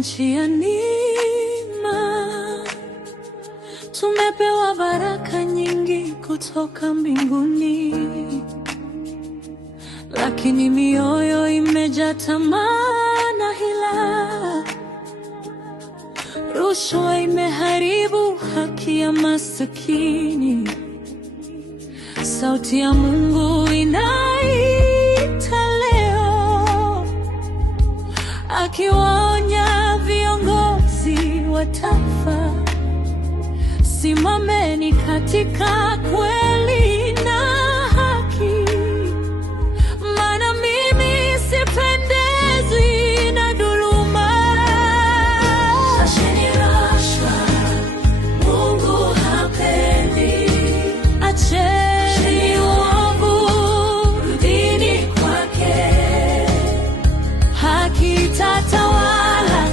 nchi ya neema, tumepewa baraka nyingi kutoka mbinguni, lakini mioyo imejaa tamaa na hila. Rushwa imeharibu haki ya maskini. Sauti ya Mungu inaita leo, akiwaonya viongozi wa taifa, simameni katika kweli na haki, maana mimi sipendezwi na dhuluma. Acheni rushwa, Mungu hapendi. Acheni uovu, rudini kwake. Haki itatawala,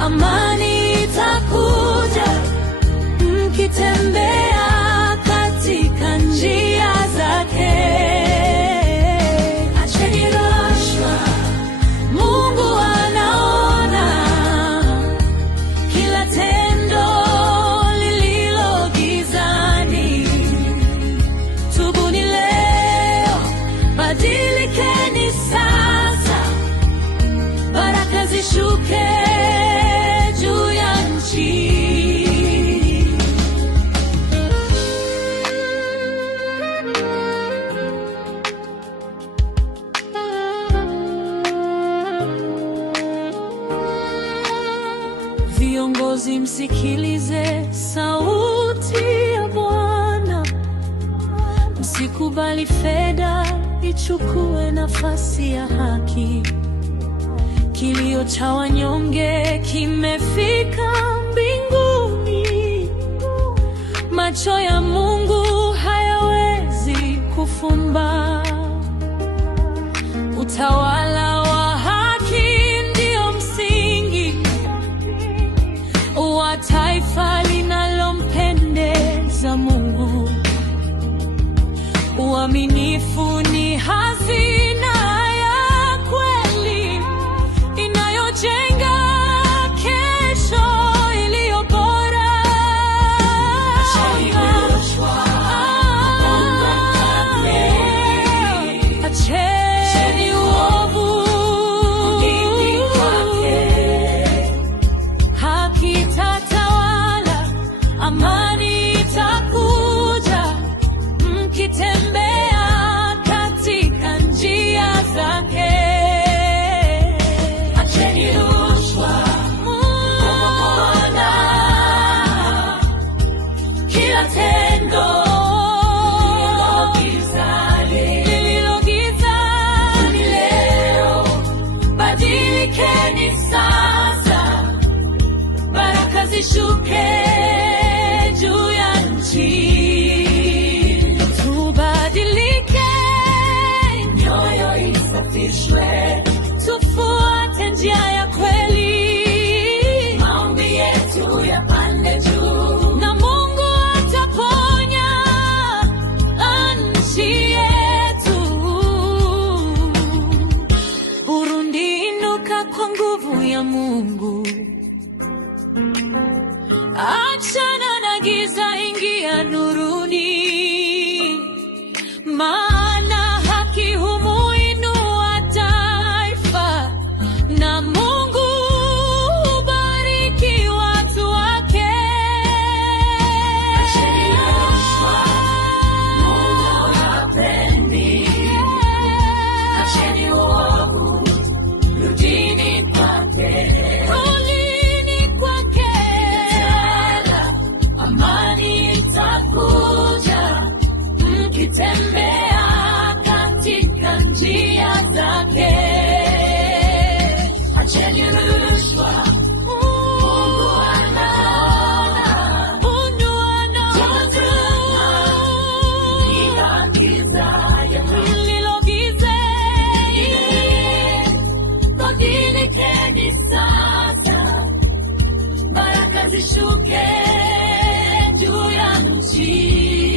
amani itakuja, mkitembea katika njia zake. Acheni rushwa, Mungu anaona kila tendo lililo gizani. Tubuni leo, badilikeni sasa, baraka zishuke juu ya nchi. Viongozi, msikilize sauti ya Bwana. Msikubali fedha ichukue nafasi ya haki. Kilio cha wanyonge kimefika mbinguni. Macho ya Mungu hayawezi kufumba. Utawala wa haki ndio msingi wa taifa linalompendeza Mungu. Uaminifu ni hazina ya kweli inayojenga kesho iliyo bora. Acheni rushwa, Mungu hapendi. Acheni uovu, rudini kwake. Haki itatawala, amani itakuja, mkitembea katika njia zake. Acheni rushwa, Mungu anaona kila tendo lililo gizani. Leo, badilikeni sasa, baraka zishuke juu ya nchi. Tubadilike, mioyo isafishwe, tufuate njia ya kweli. Maombi yetu yapande juu, na Mungu ataponya nchi yetu. Burundi, inuka kwa nguvu ya Mungu. Achana na giza, ingia nuruni, maana haki humuinua taifa, na Mungu hubariki watu wake. Acheni rushwa, Mungu hapendi. Acheni uovu, rudini kwake. Rudini kwake. Amani itakuja, mkitembea katika njia zake. Acheni rushwa, Mungu anaona. Mungu anaona lililo gizani. Badilikeni sasa, baraka zishuke juu ya nchi.